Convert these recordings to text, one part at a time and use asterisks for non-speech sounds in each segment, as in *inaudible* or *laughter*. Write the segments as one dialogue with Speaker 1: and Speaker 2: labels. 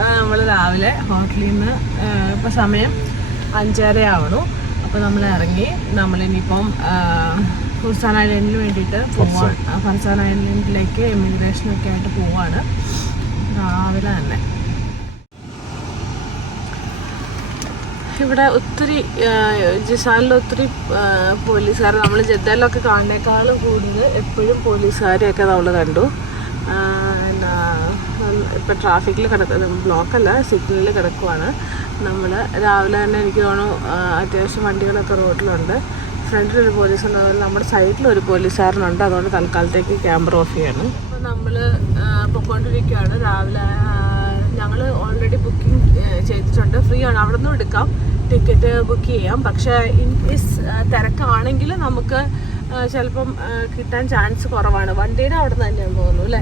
Speaker 1: നമ്മൾ രാവിലെ ഹോട്ടലിൽ നിന്ന് ഇപ്പം സമയം അഞ്ചര ആവണു അപ്പോൾ നമ്മൾ ഇറങ്ങി നമ്മളിനിയിപ്പം ഫുർസാൻ ഐലൻഡിന് വേണ്ടിയിട്ട് പോവാണ്. ഫർസാൻ. ഐലൻഡിലേക്ക് ഇമിഗ്രേഷനൊക്കെ ആയിട്ട് പോവാണ്. രാവിലെ തന്നെ. ഇവിടെ ഒത്തിരി ജിസാനിൽ ഒത്തിരി പോലീസുകാർ നമ്മൾ ജദ്ദയിലൊക്കെ കാണുന്നേക്കാൾ കൂടുതൽ എപ്പോഴും പോലീസുകാരെയൊക്കെ നമ്മൾ കണ്ടു. ഇപ്പം ട്രാഫിക്കിൽ കിടക്കുന്ന ബ്ലോക്കല്ല സിഗ്നലിൽ കിടക്കുവാണ്. നമ്മൾ രാവിലെ തന്നെ എനിക്ക് തോന്നുന്നു അത്യാവശ്യം വണ്ടികളൊക്കെ റോഡിലുണ്ട് ഫ്രണ്ടിലൊരു പോലീസ് ഉണ്ട് നമ്മുടെ സൈഡിൽ ഒരു പോലീസുകാരനുണ്ട് അതുകൊണ്ട് തൽക്കാലത്തേക്ക് ക്യാമറ ഓഫ് ചെയ്യാണ്. അപ്പോൾ നമ്മൾ പൊയ്ക്കൊണ്ടിരിക്കുകയാണ്. രാവിലെ ഞങ്ങൾ ഓൾറെഡി ബുക്കിംഗ് ചെയ്തിട്ടുണ്ട്. ഫ്രീ ആണ്. അവിടെ നിന്നും എടുക്കാം. ടിക്കറ്റ് ബുക്ക് ചെയ്യാം. പക്ഷേ ഇൻ കേസ് തിരക്കാണെങ്കിൽ നമുക്ക് ചിലപ്പം കിട്ടാൻ ചാൻസ് കുറവാണ്. വണ്ടിയുടെ അവിടെ നിന്ന് തന്നെയാണ് തോന്നുന്നു അല്ലേ?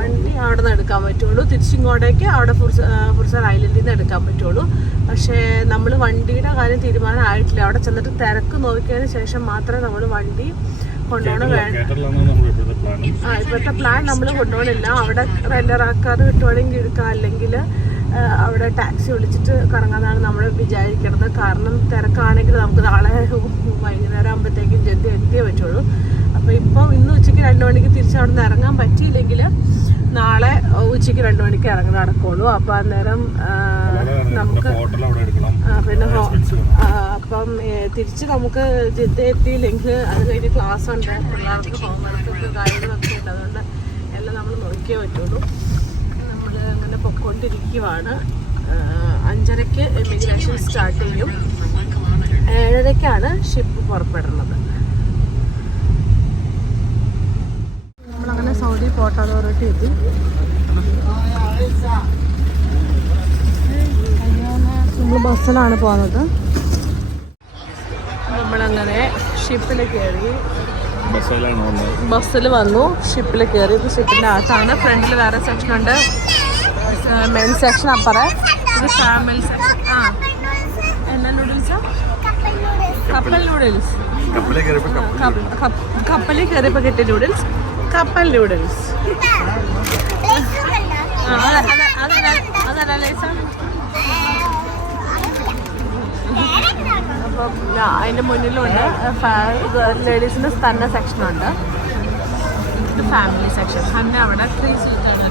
Speaker 2: വണ്ടി അവിടെ നിന്ന്
Speaker 1: എടുക്കാൻ പറ്റുള്ളൂ. തിരിച്ചിങ്ങോട്ടേക്ക് അവിടെ ഫുർസ ഫുർസർ ഐലൻഡിൽ നിന്ന് എടുക്കാൻ പറ്റുള്ളൂ. പക്ഷേ നമ്മൾ വണ്ടിയുടെ കാര്യം തീരുമാനമായിട്ടില്ല. അവിടെ ചെന്നിട്ട് തിരക്ക് നോക്കിയതിന് ശേഷം മാത്രമേ നമ്മൾ വണ്ടി കൊണ്ടുപോകണം. ആ ഇപ്പോഴത്തെ പ്ലാൻ നമ്മൾ കൊണ്ടുപോകണില്ല. അവിടെ റെന്ററാക്കാതെ കിട്ടുവാണെങ്കിൽ എടുക്കാം. അല്ലെങ്കിൽ അവിടെ ടാക്സി വിളിച്ചിട്ട് കറങ്ങാന്നാണ് നമ്മൾ വിചാരിക്കുന്നത് കാരണം തിരക്കാണെങ്കിൽ നമുക്ക് നാളെ വൈകുന്നേരം ആകുമ്പോഴത്തേക്കും ജന്തി എത്തിയേ പറ്റുള്ളൂ. അപ്പോൾ ഇപ്പോൾ ഇന്ന് ഉച്ചയ്ക്ക് രണ്ട് മണിക്ക് തിരിച്ച് അവിടെ നിന്ന് ഇറങ്ങാൻ പറ്റിയില്ലെങ്കിൽ നാളെ ഉച്ചയ്ക്ക് രണ്ട് മണിക്ക് ഇറങ്ങി നടക്കുള്ളൂ. അപ്പോൾ അന്നേരം നമുക്ക് പിന്നെ ഹോ- അപ്പം തിരിച്ച് നമുക്ക് ജിദ്ദ എത്തിയില്ലെങ്കിൽ അത് കഴിഞ്ഞ് ക്ലാസ് ഉണ്ട് പിള്ളേർക്ക് ഹോംവർക്കൊക്കെ കാര്യങ്ങളൊക്കെ ഉണ്ട്. അതുകൊണ്ട് എല്ലാം നമ്മൾ നോക്കിയേ പറ്റുള്ളൂ. അങ്ങനെ പൊയ്ക്കൊണ്ടിരിക്കുവാണ് അഞ്ചരക്ക് അഞ്ചരയ്ക്ക് എമിഗ്രേഷൻ സ്റ്റാർട്ട് ചെയ്യും. ഏഴരയ്ക്കാണ് ഷിപ്പ് പുറപ്പെടുന്നത്. നമ്മളങ്ങനെ സൗദി പോർട്ട് അതോറിറ്റി എത്തി. നമ്മൾ ബസ്സിലാണ് പോകുന്നത് നമ്മളങ്ങനെ ഷിപ്പിൽ കയറി ബസ്സിൽ വന്നു ഷിപ്പിൽ കയറി ഇത് ഷിപ്പിന്റെ അകത്താണ്. ഫ്രണ്ടിൽ വേറെ സെക്ഷൻ ഉണ്ട്. മെൻ സെക്ഷൻ അപ്പറേ ഇത് ഫാമിലി സെക്ഷൻ ആ. എന്നാ നൂഡിൽസാ കപ്പൽ നൂഡിൽസ് കപ്പലിൽ കയറിയപ്പോൾ കിട്ടിയ നൂഡിൽസ് കപ്പൽ നൂഡിൽസ് അപ്പം ആ, അതിന്റെ മുന്നിലുണ്ട് ലേഡീസിന്റെ തന്നെ സെക്ഷനുണ്ട് ഇത് ഫാമിലി സെക്ഷൻ തന്നെ അവിടെ ത്രീ സീറ്റാണ്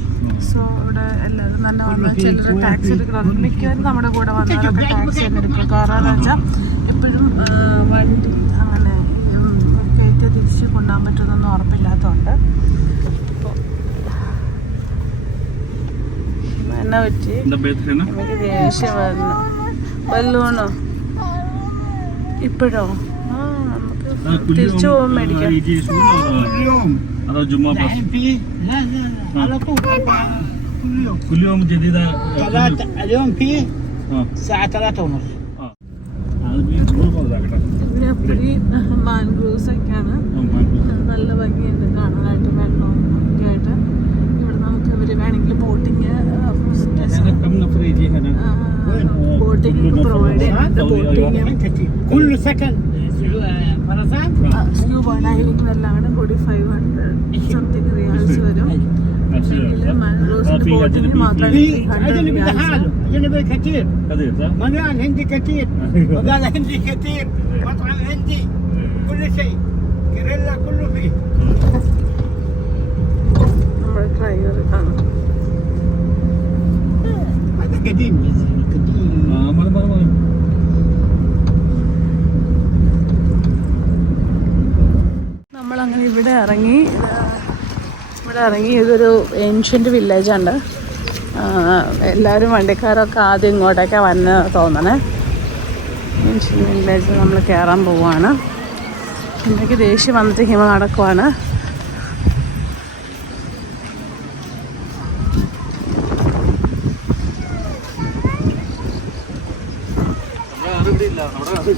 Speaker 1: സോ ഇവിടെ എല്ലാവരും തന്നെ വന്ന് ചിലർ ടാക്സി എടുക്കണം. മിക്കവരും നമ്മുടെ കൂടെ വന്നവരൊക്കെ ടാക്സി തന്നെ എടുക്കും. കാരണം എന്ന് വെച്ചാൽ എപ്പോഴും വണ്ടി അങ്ങനെ കയറ്റി തിരിച്ച് കൊണ്ടുപോകാൻ പറ്റുമെന്നൊന്നും ഉറപ്പില്ലാത്തതുകൊണ്ട്. അപ്പോൾ എന്നാ പറ്റി?
Speaker 2: എന്താ ബേത്ത് ആണ്
Speaker 1: എനിക്ക് ദേഷ്യം വരുന്നു ബലൂണോ ഇപ്പോഴോ? നമുക്ക് തിരിച്ചു പോകുമ്പോൾ മേടിക്കാം.
Speaker 3: اليوم
Speaker 2: هذا جمعة بس
Speaker 3: الحين فيه لا لا لا على طول كل يوم
Speaker 2: كل يوم جديدة
Speaker 3: ثلاثة اليوم فيه
Speaker 2: اه
Speaker 3: الساعة ثلاثة ونص
Speaker 2: اه هذا بيقول هذا كده
Speaker 1: ഇവിടെ അപ്പടി മാൻഗ്രൂവ്സ് ഒക്കെയാണ് നല്ല ഭംഗിയുണ്ട് കാണാനായിട്ട് വെള്ളവും ഒക്കെ ആയിട്ട് ഇവിടെ നമുക്ക് ഇവർ വേണമെങ്കിൽ ബോട്ടിങ്
Speaker 2: هذا كم نفر يجي هنا
Speaker 1: ബോട്ടിംഗ് പ്രൊവൈഡ് ചെയ്യുന്നുണ്ട് ബോട്ടിങ്
Speaker 3: الحين كثير كل سكن فرسان
Speaker 1: സ്ക്യൂബ ഡൈവിംഗ് എല്ലാം കൂടെ കൂടി ഫൈവ് ഹൺഡ്രഡ് സംതിങ് റിയാൽസ് വരും
Speaker 2: في أجنبي
Speaker 3: في أجنبي لحاله أجنبي كثير
Speaker 2: كثير صح؟
Speaker 3: مليان هندي كثير وقال هندي كثير مطعم هندي كل شيء كريلا كله فيه
Speaker 1: ഇറങ്ങി ഇതൊരു ഏൻഷ്യന്റ് വില്ലേജാണ്ട് എല്ലാവരും വണ്ടിക്കാരൊക്കെ ആദ്യം ഇങ്ങോട്ടൊക്കെ വന്ന് തോന്നണേ. ഏൻഷ്യന്റ് വില്ലേജ് നമ്മൾ കയറാൻ പോവുകയാണ് എനിക്ക് ദേഷ്യം വന്നിട്ട് ഹിമ നടക്കുവാണ്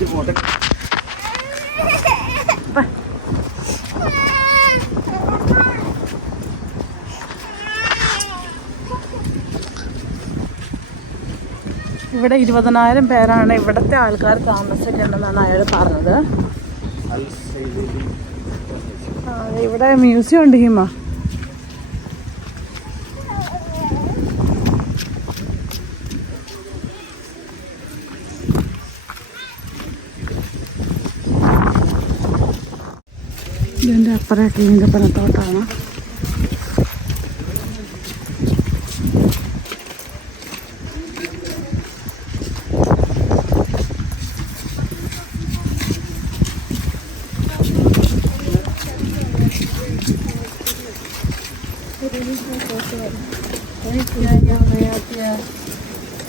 Speaker 1: ഇവിടെ ഇരുപതിനായിരം പേരാണ് ഇവിടുത്തെ ആൾക്കാർ താമസിക്കേണ്ടതെന്നാണ് അയാൾ പറഞ്ഞത്. ഇവിടെ മ്യൂസിയം ഉണ്ട് ഹിമ. ഇതിന്റെ അപ്പുറമായിട്ട് ഈന്തപ്പനത്തോട്ടാണ്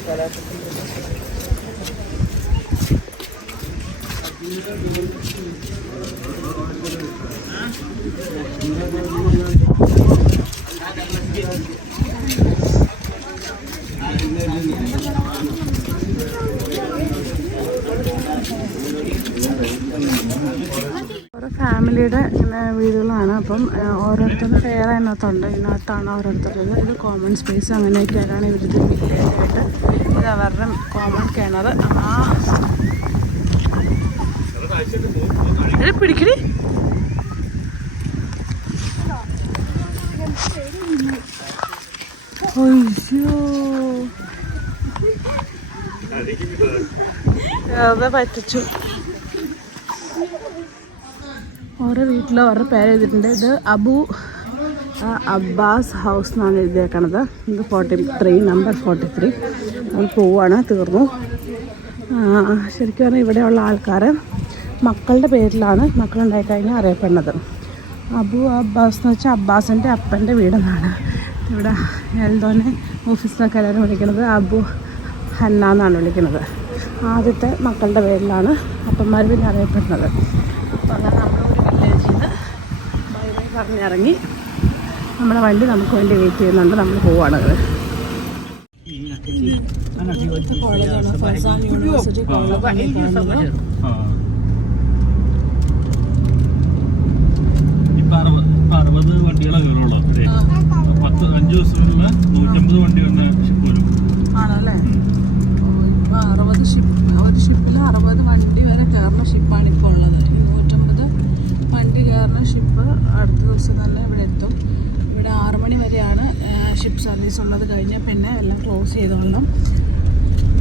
Speaker 1: ഓരോ ഫാമിലിയുടെ ഇങ്ങനെ വീടുകളാണ്. അപ്പം ഓരോരുത്തരും പേര് അതിനകത്തുണ്ട്. ഇതിനകത്താണ് ഓരോരുത്തരുടെ ഇത് കോമൺ സ്പേസ് അങ്ങനെയൊക്കെയാണ് ഇവരിത് വില്ലേജായിട്ട് ഇത് അവരുടെ കോമൺ കിണർ ആ. പിടിക്കണേ അതെ പറ്റിച്ചു. ഓരോ വീട്ടിലും ഓരോ പേര് എഴുതിയിട്ടുണ്ട്. ഇത് അബു അബ്ബാസ് ഹൗസ് എന്നാണ് എഴുതിയേക്കണത്. ഇത് forty three number forty three നമ്മൾ പോവാണ് തീർന്നു. ശരിക്കും പറഞ്ഞാൽ ഇവിടെയുള്ള ആൾക്കാർ മക്കളുടെ പേരിലാണ് മക്കളുണ്ടായി കഴിഞ്ഞാൽ അറിയപ്പെടുന്നത്. അബു അബ്ബാസ് എന്ന് വെച്ചാൽ അബ്ബാസിന്റെ അപ്പന്റെ വീടെന്നാണ്. ഇവിടെ എൽദോനെ ഓഫീസിലൊക്കെ എല്ലാവരും വിളിക്കുന്നത് അബു ഹന്ന എന്നാണ് വിളിക്കുന്നത് ആദ്യത്തെ മക്കളുടെ പേരിലാണ് അപ്പന്മാർ പിന്നെ അറിയപ്പെടുന്നത്. അപ്പോൾ അങ്ങനെ നമ്മളൊരു വില്ലേജിൽ നിന്ന് ബൈ ബൈ പറഞ്ഞിറങ്ങി നമ്മളെ വണ്ടി നമുക്ക് വേണ്ടി വെയിറ്റ് ചെയ്യുന്നുണ്ട്. നമ്മൾ പോവാണ്
Speaker 2: അറുപത് വണ്ടികളെ കയറുള്ളൂ പത്ത് അഞ്ച് ദിവസത്തിനുള്ള നൂറ്റമ്പത് വണ്ടി വന്ന ഷിപ്പ്
Speaker 1: ആണല്ലേ ഇപ്പൊ അറുപത് ഷിപ്പ് ഒരു ഷിപ്പിൽ അറുപത് വണ്ടി വരെ കയറുന്ന ഷിപ്പാണ് ഇപ്പോൾ ഉള്ളത്. ഈ കാരണം ഷിപ്പ് അടുത്ത ദിവസം തന്നെ ഇവിടെ എത്തും. ഇവിടെ ആറു മണി വരെയാണ് ഷിപ്പ് സർവീസ് ഉള്ളത് കഴിഞ്ഞാൽ പിന്നെ എല്ലാം ക്ലോസ് ചെയ്തോളണം.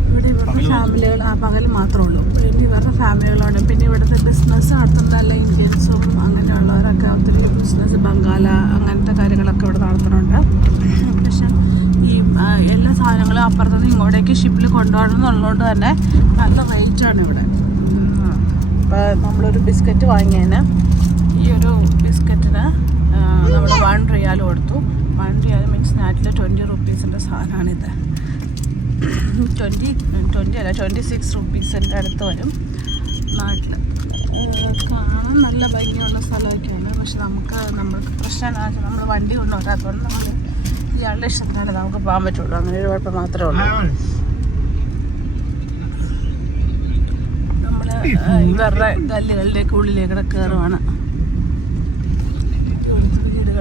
Speaker 1: ഇവിടെ ഇവരുടെ ഫാമിലികൾ ആ പകൽ മാത്രമേ ഉള്ളൂ. പിന്നെ ഇവരുടെ ഫാമിലികളുണ്ട് പിന്നെ ഇവിടുത്തെ ബിസിനസ് നടത്തുന്ന എല്ലാ ഇന്ത്യൻസും അങ്ങനെയുള്ളവരൊക്കെ ഒത്തിരി ബിസിനസ് ബംഗാള അങ്ങനത്തെ കാര്യങ്ങളൊക്കെ ഇവിടെ നടത്തുന്നുണ്ട്. പക്ഷെ സാധനങ്ങളും അപ്പുറത്തുനിന്ന് ഇങ്ങോട്ടേക്ക് ഷിപ്പിൽ കൊണ്ടുപോകണം എന്നുള്ളതുകൊണ്ട് തന്നെ നല്ല റേറ്റാണ് ഇവിടെ. അപ്പോൾ നമ്മളൊരു ബിസ്ക്കറ്റ് വാങ്ങിയതിന് ഈ ഒരു ബിസ്ക്കറ്റിന് നമ്മൾ വൺ റിയാൽ കൊടുത്തു. വൺ റിയാൽ മീൻസ് നാട്ടിൽ ട്വന്റി റുപ്പീസിന്റെ സാധനമാണിത് ട്വന്റി ട്വന്റി അല്ല ട്വന്റി സിക്സ് റുപ്പീസിന്റെ അടുത്ത് വരും. നാട്ടിൽ കാണാൻ നല്ല ഭംഗിയുള്ള സ്ഥലമൊക്കെയാണ്. പക്ഷെ നമുക്ക് നമ്മൾക്ക് പ്രശ്നം നമ്മൾ വണ്ടി കൊണ്ടുവരാത്തതുകൊണ്ട് നമ്മൾ ഇയാളുടെ ഇഷ്ടത്തിനാണ് നമുക്ക് പോകാൻ പറ്റുള്ളൂ. അങ്ങനെ ഒരു കുഴപ്പം മാത്രമേ ഉള്ളൂ. നമ്മൾ ഇവരുടെ കല്ലുകളുടെ ഉള്ളിലേക്കൂടെ കയറുവാണ്.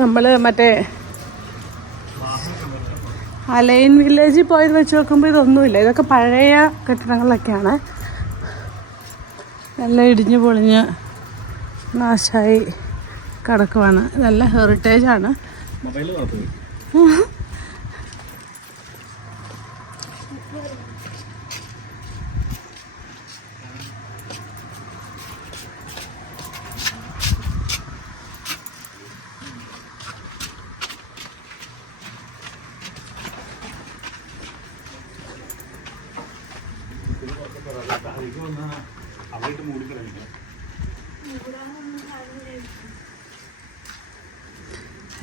Speaker 1: നമ്മൾ മറ്റേ അലൈൻ വില്ലേജിൽ പോയത് വെച്ച് നോക്കുമ്പോൾ ഇതൊന്നുമില്ല. ഇതൊക്കെ പഴയ കെട്ടിടങ്ങളൊക്കെയാണ് നല്ല ഇടിഞ്ഞു പൊളിഞ്ഞ് നാശമായി കിടക്കുവാണ്. ഇതെല്ലാം ഹെറിറ്റേജാണ്
Speaker 2: മൊബൈൽ മാത്രമേ അവിടെ മൂടിക്കളഞ്ഞില്ല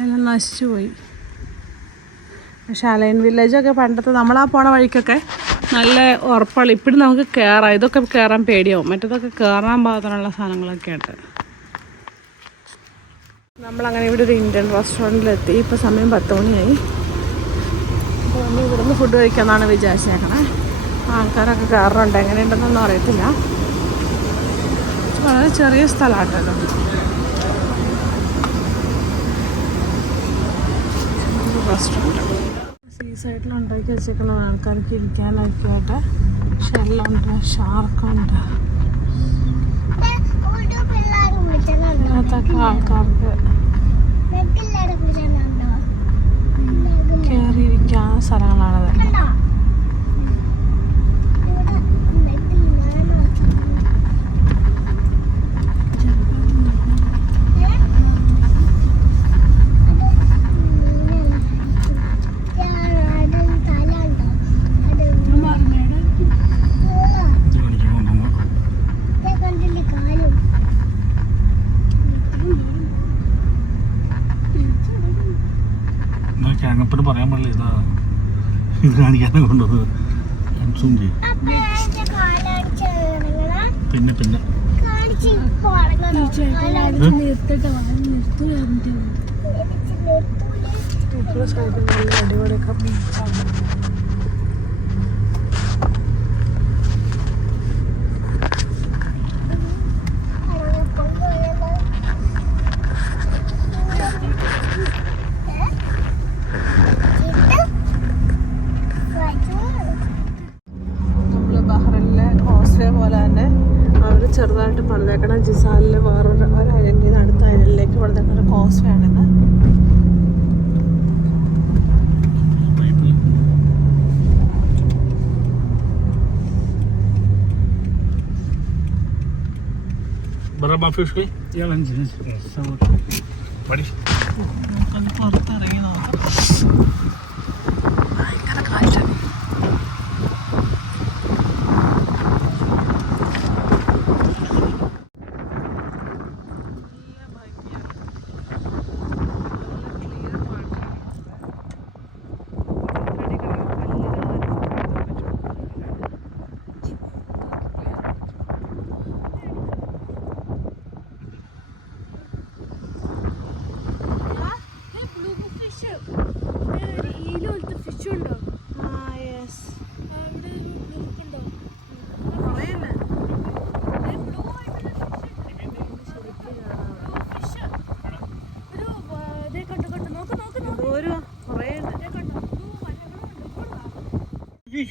Speaker 1: എല്ലാം നശിച്ചു പോയി പക്ഷെ വില്ലേജൊക്കെ പണ്ടത്തെ നമ്മളാ പോണ വഴിക്കൊക്കെ നല്ല ഉറപ്പാണ്. ഇപ്പോഴും നമുക്ക് കയറാം ഇതൊക്കെ കയറാൻ പേടിയാവും. മറ്റേതൊക്കെ കയറാൻ പാകത്തിനുള്ള സാധനങ്ങളൊക്കെ ഉണ്ട് നമ്മളങ്ങനെ ഇവിടെ ഒരു ഇന്ത്യൻ റെസ്റ്റോറന്റിലെത്തി. ഇപ്പോൾ സമയം പത്ത് മണിയായി. അപ്പോൾ നമ്മൾ ഇവിടുന്ന് ഫുഡ് കഴിക്കാമെന്നാണ് വിചാരിച്ചേക്കണേ. ആൾക്കാരൊക്കെ കയറുന്നുണ്ട് എങ്ങനെയുണ്ടെന്നൊന്നും അറിയത്തില്ല. വളരെ ചെറിയ സ്ഥലമാട്ടോ റെസ്റ്റോറന്റ് സീ സൈഡിൽ ഉണ്ടാക്കി വെച്ചേക്കുന്ന ആൾക്കാർക്ക് ഇരിക്കാനൊക്കെ ആയിട്ട് ഷെല്ലുണ്ട് ഷാർക്കുണ്ട്. അതൊക്കെ ആൾക്കാർക്ക് കയറിയിരിക്കാൻ സ്ഥലങ്ങളാണത്
Speaker 4: കണ്ടോ ഇവിടെ നെറ്റില്ലാതെ കണ്ടില്ലേ കാലും
Speaker 2: ചാങ്ങപ്പന് പറയാൻ പാടില്ല. ഇതാ ഇത് കാണിക്കാനെ കൊണ്ടത് കൺസ്യൂം ചെയ്യും. പിന്നെ പിന്നെ.
Speaker 4: കാണിച്ച് ഇപ്പൊ ഇറങ്ങണോ കാലടിച്ച് നിർത്തിട്ട് നിർത്തൂല
Speaker 1: ഇപ്പോൾ സൈഡിൽ നല്ല അടിപൊളിയൊക്കെ ബീച്ചാണ് നമ്മൾ ബഹ്റിനിലെ കോസ്വേ പോലെ തന്നെ അവർ ചെറുതായിട്ട് പണിതേക്കണ ജിസാലിലെ വേറൊരു ഒരു ഐലൻഡിൽ നിന്ന് അടുത്ത ഐലൻഡിലേക്ക് പണിതേക്കണ ഒരു കോസ്വേ ആണിത്
Speaker 2: എത്ര
Speaker 3: മാഫി വിഷു ഏഴഞ്ച്
Speaker 2: പഠി
Speaker 1: പുറത്തിറങ്ങി നോക്കാം.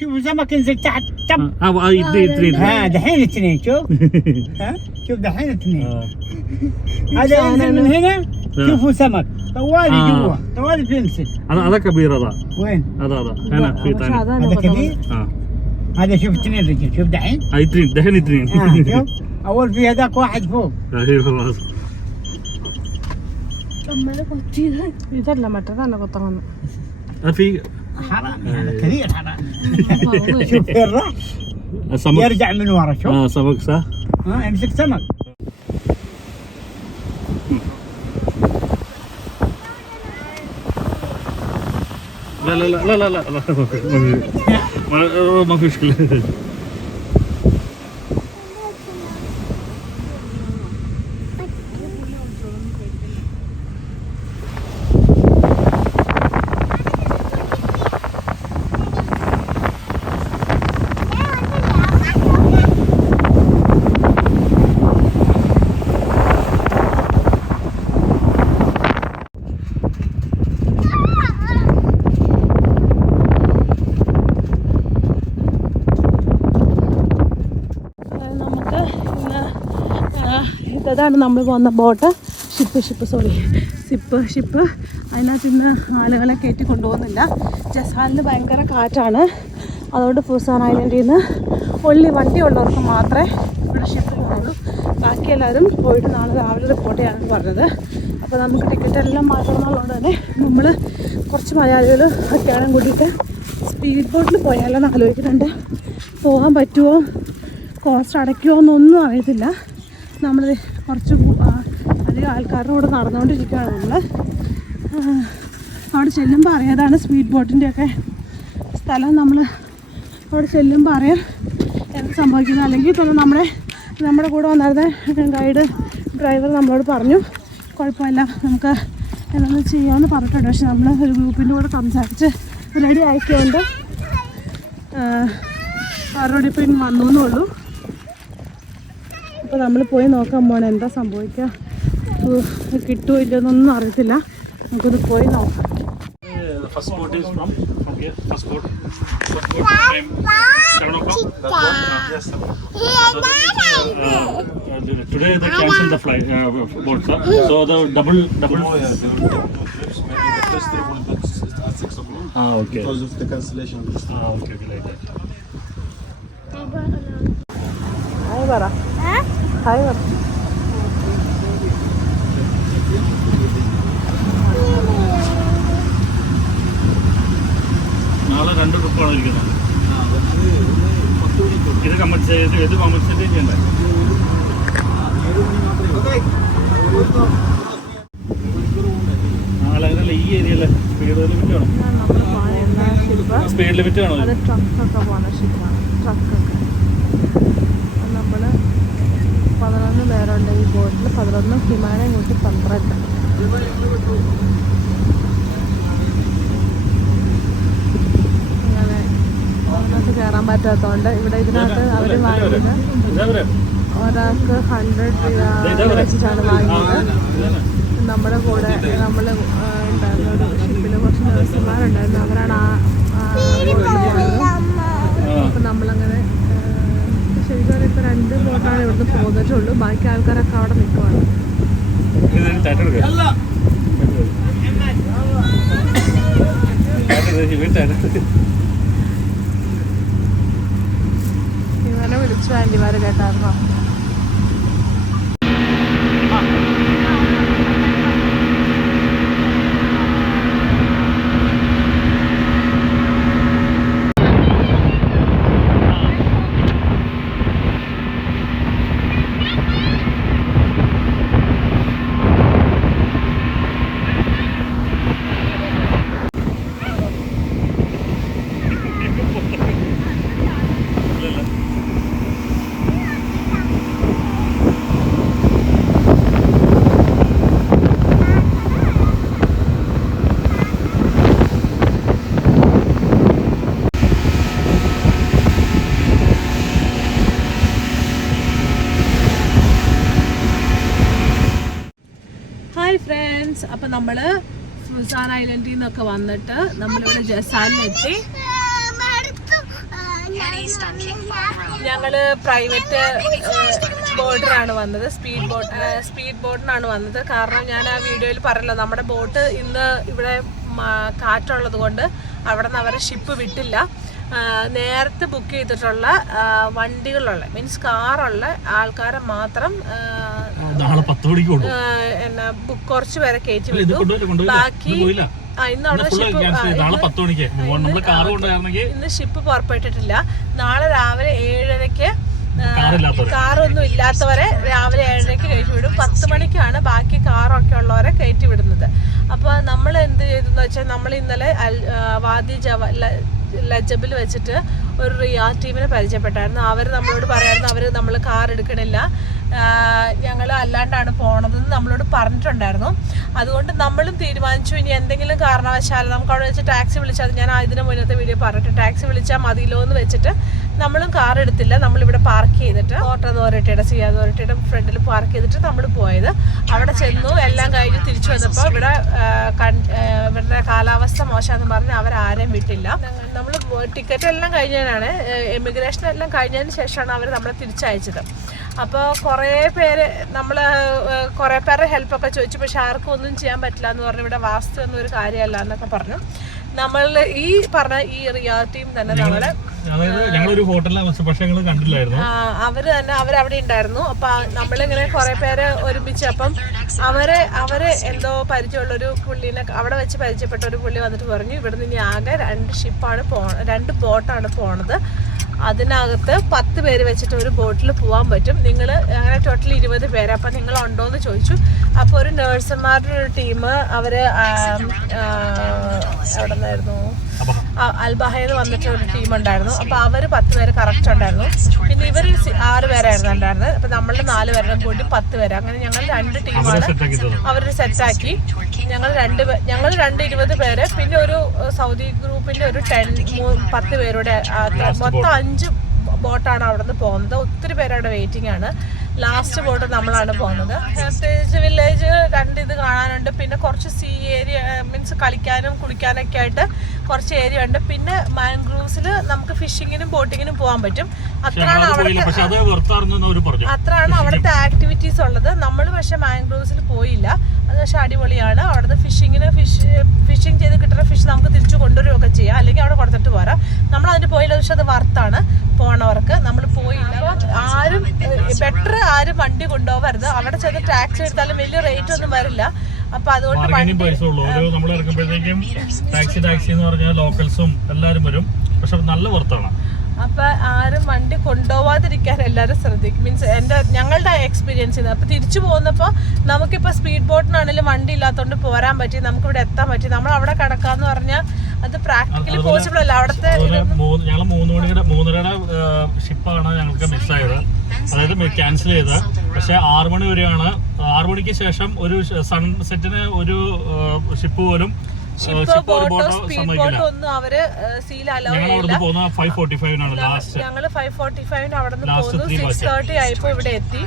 Speaker 3: شوف سمك ينزل تحت
Speaker 2: تم. آه،
Speaker 3: ها دحين اثنين شوف. *laughs* ها؟ شوف دحين اثنين.
Speaker 2: آه. *laughs*
Speaker 3: هذا ينزل من هنا. شوفوا سمك طوالي
Speaker 2: آه.
Speaker 3: جوا. طوالي بيمسك
Speaker 2: هذا كبير هذا.
Speaker 3: وين؟
Speaker 2: هذا هذا. هنا في
Speaker 1: طعم
Speaker 3: هذا كبير؟
Speaker 2: آه.
Speaker 3: هذا شوف اثنين رجل. شوف دحين؟
Speaker 2: اي اثنين. دحين
Speaker 3: اثنين. *laughs* شوف. أول في هذاك واحد فوق.
Speaker 1: أيوه والله يدلمت هذا أنا هذا
Speaker 2: في.
Speaker 3: حرام هذا كثير حرام. شوف فين راح.
Speaker 2: سمك
Speaker 3: يرجع من ورا شوف.
Speaker 2: آه سمك صح؟
Speaker 3: ها امسك سمك.
Speaker 2: لا لا لا لا لا لا ما في ما-
Speaker 1: ഇതാണ് നമ്മൾ പോകുന്ന boat. Ship ship sorry ship ship. അതിനകത്ത് ഇന്ന് ആളുകളെ കയറ്റി കൊണ്ടുപോകുന്നില്ല. ജസാലിൽ ഭയങ്കര കാറ്റാണ്. അതുകൊണ്ട് ഫുസാൻ ഐലൻഡിൽ നിന്ന് ഒള്ളി വണ്ടി ഉള്ളവർക്ക് മാത്രമേ ഇവിടെ ഷിപ്പ് പോകുള്ളൂ ബാക്കി എല്ലാവരും പോയിട്ട് നാളെ രാവിലെ റിപ്പോർട്ട് ചെയ്യാനാണ് പറഞ്ഞത്. അപ്പോൾ നമുക്ക് ടിക്കറ്റ് എല്ലാം മാറ്റണമെന്നുള്ളത് തന്നെ നമ്മൾ കുറച്ച് മലയാളികൾ ഒക്കെയാണ് കൂട്ടിയിട്ട് സ്പീഡ് ബോട്ടിൽ പോയാലോന്ന് ആലോചിക്കുന്നുണ്ട്. പോകാൻ പറ്റുമോ കോസ്റ്റ് അടയ്ക്കുമോ എന്നൊന്നും അറിയത്തില്ല. നമ്മൾ കുറച്ച് അധികം ആൾക്കാരുടെ കൂടെ നടന്നുകൊണ്ടിരിക്കുകയാണ് നമ്മൾ അവിടെ ചെല്ലുമ്പോൾ അറിയാം അതാണ് സ്പീഡ് ബോട്ടിന്റെയൊക്കെ സ്ഥലം നമ്മൾ അവിടെ ചെല്ലുമ്പോൾ അറിയാം എന്ത് സംഭവിക്കുന്നത് അല്ലെങ്കിൽ തന്നെ നമ്മുടെ നമ്മുടെ കൂടെ വന്നിരുന്ന ഗൈഡ് ഡ്രൈവർ നമ്മളോട് പറഞ്ഞു കുഴപ്പമില്ല നമുക്ക് എന്നൊന്ന് ചെയ്യാമെന്ന് പറഞ്ഞിട്ടുണ്ട്. പക്ഷെ നമ്മൾ ഒരു ഗ്രൂപ്പിന്റെ കൂടെ സംസാരിച്ച് റെഡി ആയിക്കൊണ്ട് അവരോട് ഇപ്പം വന്നു എന്നുള്ളൂ അപ്പോൾ നമ്മൾ പോയി നോക്കാൻ പോകണം എന്താ സംഭവിക്കുക കിട്ടുമോ ഇല്ലയോ എന്നൊന്നും അറിയത്തില്ല നമുക്കൊന്ന് പോയി നോക്കാം
Speaker 2: First boat is from from here. First boat. First boat from seven o'clock. That one. Yes, sir. So that is, uh, uh, the- today they cancel the flight uh, boat, sir. So the double double.
Speaker 5: Oh, yeah, there will be trips. Maybe the first trip will be at 6 o'clock
Speaker 2: Ah, okay.
Speaker 5: because of the cancellation of this.
Speaker 2: Ah, okay, okay, like that.
Speaker 1: Hi പറ hi പറ
Speaker 2: നാളെ രണ്ട് ട്രിപ്പാണ് ഇരിക്കുന്നത്. ഇത് കമ്പൻസേറ്റ് ഇത് compensate ചെയ്യണ്ടേ? നാളെ ഈ ഏരിയയിലെ സ്പീഡ് ലിമിറ്റ് വേണം. സ്പീഡ് ലിമിറ്റ് വേണം
Speaker 1: ട്രക്കൊക്കെ പോകണം ഷിപ്പാണ് ട്രക്കൊക്കെ നമ്മൾ പേരുണ്ട് ഈ ബോട്ടിൽ പതിനൊന്ന് വിമാനം കൂട്ടി പന്ത്രണ്ട്. അങ്ങനെ അതിനകത്ത് കയറാൻ പറ്റാത്തതുകൊണ്ട് ഇവിടെ ഇതിനകത്ത് അവർ വാങ്ങിയത് ഒരാൾക്ക് ഹൺഡ്രഡ് രൂപ വെച്ചിട്ടാണ് വാങ്ങിയത്. നമ്മുടെ കൂടെ നമ്മൾ ഉണ്ടായിരുന്ന ഒരു ഷിപ്പിൽ കുറച്ച് നഴ്സുമാരുണ്ടായിരുന്നു അവരാണ് ആ. അപ്പം നമ്മളങ്ങനെ ശരിക്കും ഇപ്പോൾ രണ്ട് ബോട്ടാണ് ഇവിടുന്ന് പോന്നിട്ടുള്ളൂ. ബാക്കി ആൾക്കാരൊക്കെ അവിടെ നിൽക്കുവാണ് ഇവനെ വിളിച്ചു ആന്റിമാർ കേട്ടായിരുന്നോ ഹായ് ഫ്രണ്ട്സ് അപ്പം നമ്മൾ സുൽസാൻ ഐലൻഡിൽ നിന്നൊക്കെ വന്നിട്ട് നമ്മളിവിടെ ജസാലിലെത്തി. ഞങ്ങൾ പ്രൈവറ്റ് ബോട്ടിനാണ് വന്നത്. സ്പീഡ് ബോട്ട് സ്പീഡ് ബോട്ടിനാണ് വന്നത്. കാരണം ഞാൻ ആ വീഡിയോയിൽ പറഞ്ഞല്ലോ നമ്മുടെ ബോട്ട് ഇന്ന് ഇവിടെ കാറ്റുള്ളത് കൊണ്ട് അവിടെ നിന്ന് അവരെ ഷിപ്പ് വിട്ടില്ല. നേരത്തെ ബുക്ക് ചെയ്തിട്ടുള്ള വണ്ടികളുള്ള മീൻസ് കാറുള്ള ആൾക്കാരെ മാത്രം
Speaker 2: നാളെ പത്ത് മണിക്ക് കൊണ്ടു
Speaker 1: ബുക്ക് കുറച്ച് പേരെ കയറ്റി ഇന്ന് ഷിപ്പ് പുറപ്പെട്ടിട്ടില്ല. നാളെ രാവിലെ
Speaker 2: ഏഴരക്ക്
Speaker 1: കാറൊന്നും ഇല്ലാത്തവരെ രാവിലെ ഏഴരയ്ക്ക് കയറ്റി വിടും. പത്ത് മണിക്കാണ് ബാക്കി കാറൊക്കെ ഉള്ളവരെ കയറ്റി വിടുന്നത്. അപ്പോൾ നമ്മൾ എന്ത് ചെയ്തെന്ന് വെച്ചാൽ നമ്മൾ ഇന്നലെ വാദി ജവ ലജബിൽ വെച്ചിട്ട് ഒരു റിയാ ടീമിനെ പരിചയപ്പെട്ടായിരുന്നു. അവർ നമ്മളോട് പറയായിരുന്നു അവർ നമ്മൾ കാർ എടുക്കണില്ല. ഞങ്ങൾ അല്ലാണ്ടാണ് പോണതെന്ന് നമ്മളോട് പറഞ്ഞിട്ടുണ്ടായിരുന്നു. അതുകൊണ്ട് നമ്മളും തീരുമാനിച്ചു ഇനി എന്തെങ്കിലും കാരണവശാൽ നമുക്ക് അവിടെ വെച്ച് ടാക്സി വിളിച്ചാൽ ഞാൻ ഇതിന് മുന്നത്തെ വീഡിയോ പറഞ്ഞിട്ട് ടാക്സി വിളിച്ചാൽ മതിയല്ലോ എന്ന് വെച്ചിട്ട് നമ്മളും കാർ എടുത്തില്ല. നമ്മളിവിടെ പാർക്ക് ചെയ്തിട്ട് ഓട്ടോ അതോറിറ്റിയുടെ സി അതോറിറ്റിയുടെ ഫ്രണ്ടിൽ പാർക്ക് ചെയ്തിട്ട് നമ്മൾ പോയത്. അവിടെ ചെന്നു എല്ലാം കഴിഞ്ഞ് തിരിച്ചു വന്നപ്പോൾ ഇവിടെ ഇവരുടെ കാലാവസ്ഥ മോശമെന്ന് പറഞ്ഞ് അവരാരെയും വിട്ടില്ല. നമ്മൾ ടിക്കറ്റ് എല്ലാം കഴിഞ്ഞാണ് എമിഗ്രേഷൻ എല്ലാം കഴിഞ്ഞതിന് ശേഷമാണ് അവർ നമ്മളെ തിരിച്ചയച്ചത്. അപ്പോൾ കുറേ പേര് നമ്മൾ കുറേ പേരുടെ ഹെൽപ്പൊക്കെ ചോദിച്ചു. പക്ഷെ ആർക്കും ഒന്നും ചെയ്യാൻ പറ്റില്ല എന്ന് പറഞ്ഞു ഇവിടെ വാസ്തു എന്നൊരു കാര്യമല്ല എന്നൊക്കെ പറഞ്ഞു. നമ്മൾ ഈ പറഞ്ഞ ഈ റിയാലിറ്റിയും തന്നെ നമ്മളെ
Speaker 2: അതായത് ഞങ്ങളൊരു വെച്ചത് പക്ഷെ കണ്ടില്ലായിരുന്നു.
Speaker 1: അവർ തന്നെ അവരവിടെ ഉണ്ടായിരുന്നു. അപ്പൊ നമ്മളിങ്ങനെ കുറെ പേര് ഒരുമിച്ച് അപ്പം അവരെ അവരെ എന്തോ പരിചയമുള്ള ഒരു പുള്ളിനെ അവിടെ വെച്ച് പരിചയപ്പെട്ട ഒരു പുള്ളി വന്നിട്ട് പറഞ്ഞു ഇവിടുന്ന് ഇനി ആകെ രണ്ട് ഷിപ്പാണ് പോ രണ്ട് ബോട്ടാണ് പോണത്. അതിനകത്ത് പത്ത് പേര് വെച്ചിട്ട് ഒരു ബോട്ടിൽ പോകാൻ പറ്റും. നിങ്ങൾ അങ്ങനെ ടോട്ടൽ ഇരുപത് പേര്. അപ്പം നിങ്ങൾ ഉണ്ടോ എന്ന് ചോദിച്ചു. അപ്പോൾ ഒരു നേഴ്സുമാരുടെ ഒരു ടീം അവർ എവിടെ നിന്നായിരുന്നു അൽബാഹയിൽ വന്നിട്ട് ഒരു ടീം ഉണ്ടായിരുന്നു. അപ്പൊ അവർ പത്ത് പേര് കറക്റ്റ് ഉണ്ടായിരുന്നു. പിന്നെ ഇവർ ആറ് പേരായിരുന്നു ഉണ്ടായിരുന്നത്. അപ്പൊ നമ്മളുടെ നാല് പേരുടെ കൂടി പത്ത് പേര്. അങ്ങനെ ഞങ്ങൾ രണ്ട് ടീമാണ് അവർ സെറ്റാക്കി ഞങ്ങൾ രണ്ട് ഞങ്ങൾ രണ്ട് ഇരുപത് പേര്. പിന്നെ ഒരു സൗദി ഗ്രൂപ്പിന്റെ ഒരു ടെൻ പത്ത് പേരുടെ മൊത്തം അഞ്ച് ബോട്ടാണ് അവിടെ നിന്ന് പോകുന്നത്. ഒത്തിരി പേരവിടെ വെയിറ്റിംഗ് ആണ്. ലാസ്റ്റ് ബോട്ട് നമ്മളാണ് പോകുന്നത്. ഹെറിറ്റേജ് വില്ലേജ് രണ്ട് ഇത് കാണാനുണ്ട്. പിന്നെ കുറച്ച് സീ ഏരിയ മീൻസ് കളിക്കാനും കുളിക്കാനൊക്കെ ആയിട്ട് കുറച്ച് ഏരിയ ഉണ്ട്. പിന്നെ മാൻഗ്രൂവ്സിൽ നമുക്ക് ഫിഷിങ്ങിനും ബോട്ടിങ്ങിനും പോകാൻ പറ്റും. അത്രയാണ് അവിടുത്തെ അത്രയാണ് അവിടുത്തെ പക്ഷെ മാംഗ്രോവ്സിൽ പോയില്ല. അത് പക്ഷേ അടിപൊളിയാണ്. അവിടുത്തെ ഫിഷിങ്ങിന് ഫിഷ് ഫിഷിങ് ചെയ്ത് കിട്ടുന്ന ഫിഷ് നമുക്ക് തിരിച്ചു കൊണ്ടുവരികയൊക്കെ ചെയ്യാം. അല്ലെങ്കിൽ അവിടെ കൊടുത്തിട്ട് പോരാം. നമ്മൾ അതിന് പോയില്ല. പക്ഷെ അത് വർത്താണ് പോണവർക്ക്. നമ്മൾ പോയില്ല. ആരും ബെറ്റർ ആരും വണ്ടി കൊണ്ടുപോകരുത്. അവിടെ ചെന്ന് ടാക്സി എടുത്താലും വലിയ റേറ്റ് ഒന്നും വരില്ല. അപ്പൊ അതുകൊണ്ട്
Speaker 2: പൈസ ഉള്ളൂ. ഒരു നമ്മൾ ടാക്സി ടാക്സി എന്ന് പറഞ്ഞാൽ ലോക്കൽസും എല്ലാവരും വരും. പക്ഷെ നല്ല വർത്താണ്
Speaker 1: അപ്പൊ ആരും വണ്ടി കൊണ്ടുപോവാതിരിക്കാൻ എല്ലാവരും ശ്രദ്ധിക്കും. മീൻസ് എന്റെ ഞങ്ങളുടെ എക്സ്പീരിയൻസ് ഇത് അപ്പൊ തിരിച്ചു പോകുന്നപ്പോൾ നമുക്കിപ്പോ സ്പീഡ് ബോട്ടിനാണെങ്കിലും വണ്ടി ഇല്ലാത്തതുകൊണ്ട് പോരാൻ പറ്റി നമുക്ക് ഇവിടെ എത്താൻ പറ്റി. നമ്മൾ അവിടെ കിടക്കാന്ന് പറഞ്ഞാൽ അത് പ്രാക്ടിക്കലി പോസിബിൾ അല്ല. അവിടുത്തെ
Speaker 2: ഞങ്ങൾ മൂന്ന് മണിയുടെ മൂന്നരയുടെ ഷിപ്പാണ് ഞങ്ങൾക്ക് മിസ്സായത് അതായത് ക്യാൻസൽ ചെയ്ത്. പക്ഷെ ആറു മണി വരെയാണ് ആറു മണിക്ക് ശേഷം ഒരു സൺസെറ്റിന് ഒരു ഷിപ്പ് പോലും
Speaker 1: ബോട്ടോ സ്പീഡ് ബോട്ടോ ഒന്നും അവർ സീൽ അലോ ചെയ്യില്ല. ഞങ്ങൾ ഫൈവ് ഫോർട്ടി ഫൈവിന് അവിടെ നിന്ന്
Speaker 2: പോകുന്നു.
Speaker 1: സിക്സ് തേർട്ടി ആയപ്പോ ഇവിടെ എത്തി.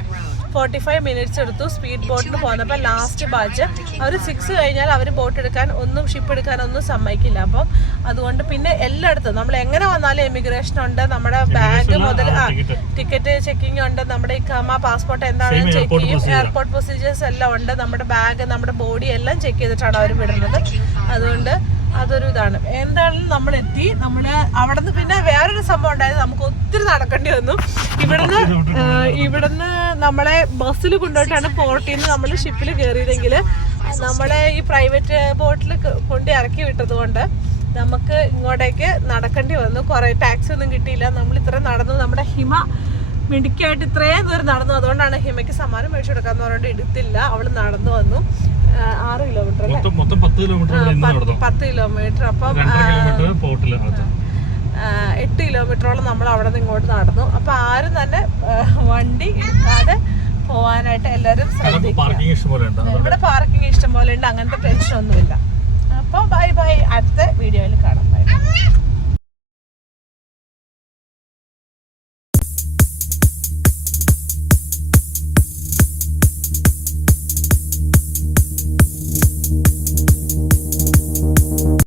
Speaker 1: ഫോർട്ടി ഫൈവ് മിനിറ്റ്സ് എടുത്തു സ്പീഡ് ബോട്ടിന് പോകുന്നപ്പോൾ ലാസ്റ്റ് ബാച്ച് അവർ സിക്സ് കഴിഞ്ഞാൽ അവർ ബോട്ട് എടുക്കാൻ ഒന്നും ഷിപ്പ് എടുക്കാനൊന്നും സമ്മതിക്കില്ല. അപ്പം അതുകൊണ്ട് പിന്നെ എല്ലായിടത്തും നമ്മൾ എങ്ങനെ വന്നാലും എമിഗ്രേഷൻ ഉണ്ട് നമ്മുടെ ബാഗ് മുതൽ
Speaker 2: ആ,
Speaker 1: ടിക്കറ്റ് ചെക്കിംഗ് ഉണ്ട് നമ്മുടെ ഇക്കാമ പാസ്പോർട്ട് എന്താണെന്ന് ചെക്ക് ചെയ്യും എയർപോർട്ട് പ്രൊസീജിയേഴ്സ് എല്ലാം ഉണ്ട് നമ്മുടെ ബാഗ് നമ്മുടെ ബോഡി എല്ലാം ചെക്ക് ചെയ്തിട്ടാണ് അവർ വിടുന്നത്. അതുകൊണ്ട് അതൊരു ഇതാണ് എന്തായാലും നമ്മൾ എത്തി നമ്മൾ അവിടെ നിന്ന് പിന്നെ വേറൊരു സംഭവം ഉണ്ടായത് നമുക്ക് ഒത്തിരി നടക്കേണ്ടി വന്നു. ഇവിടുന്ന് ഇവിടുന്ന് നമ്മളെ ബസ്സിൽ കൊണ്ടുപോയിട്ടാണ് പോർട്ടിൽ നിന്ന് നമ്മൾ ഷിപ്പിൽ കയറിയതെങ്കിൽ നമ്മളെ ഈ പ്രൈവറ്റ് ബോട്ടിൽ കൊണ്ട് ഇറക്കി വിട്ടത് കൊണ്ട് നമുക്ക് ഇങ്ങോട്ടേക്ക് നടക്കേണ്ടി വന്നു. കുറേ ടാക്സി ഒന്നും കിട്ടിയില്ല. നമ്മൾ ഇത്ര നടന്നു. നമ്മുടെ ഹിമ മിടുക്കിയായിട്ട് ഇത്രയും ദൂരം നടന്നു. അതുകൊണ്ടാണ് ഹിമയ്ക്ക് സമ്മാനം മേടിച്ചു കൊടുക്കാന്ന് പറഞ്ഞിട്ട് എടുത്തില്ല. അവൾ നടന്നു വന്നു. ആറ് കിലോമീറ്റർ അല്ലേ?
Speaker 2: മൊത്തം പത്ത് കിലോമീറ്റർ
Speaker 1: പത്ത് കിലോമീറ്റർ അപ്പം എട്ട് കിലോമീറ്ററോളം നമ്മൾ അവിടെ നിന്ന് ഇങ്ങോട്ട് നടന്നു. അപ്പൊ ആരും തന്നെ വണ്ടി എടുക്കാതെ പോവാനായിട്ട് എല്ലാവരും ഇവിടെ പാർക്കിംഗ് ഇഷ്ടം പോലെ ഉണ്ട്? അങ്ങനത്തെ ടെൻഷൻ ഒന്നുമില്ല. അപ്പോൾ ബൈ ബൈ അടുത്ത വീഡിയോയിൽ കാണാം. ബൈ